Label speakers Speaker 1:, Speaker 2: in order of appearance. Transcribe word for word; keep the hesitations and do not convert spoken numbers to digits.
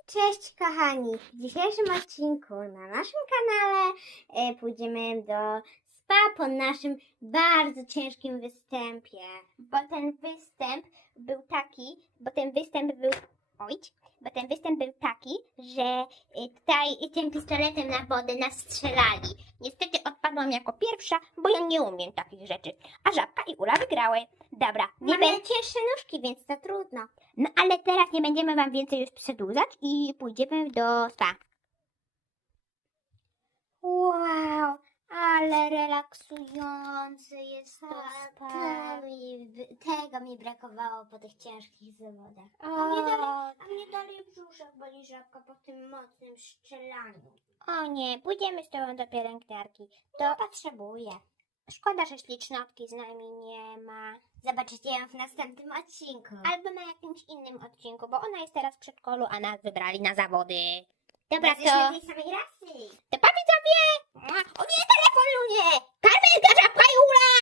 Speaker 1: Cześć kochani, w dzisiejszym odcinku na naszym kanale e, pójdziemy do spa po naszym bardzo ciężkim występie. Bo ten występ był taki, bo ten występ był, oj, bo ten występ był taki, że e, tutaj tym pistoletem na wodę nas strzelali. Niestety odpadłam jako pierwsza, bo ja nie umiem takich rzeczy. A Żabka i Ula wygrały. Dobra, nie
Speaker 2: Mamy
Speaker 1: będzie cięższe nóżki, więc to trudno. No ale teraz nie będziemy wam więcej już przedłużać i pójdziemy do spa. Wow, ale relaksujący jest to spa.
Speaker 2: Tego mi, tego mi brakowało po tych ciężkich zawodach.
Speaker 1: O,
Speaker 2: A mnie dalej, a mnie dalej brzuszek boli, Żabka, po tym mocnym strzelaniu.
Speaker 1: o nie, pójdziemy z tobą do pielęgniarki. To potrzebuję. Szkoda, że ślicznotki z nami nie ma.
Speaker 2: Zobaczycie ją w następnym odcinku.
Speaker 1: Albo na jakimś innym odcinku, bo ona jest teraz w przedszkolu, a nas wybrali na zawody. Dobra,
Speaker 2: Jesteśmy
Speaker 1: to,
Speaker 2: tej samej rasy.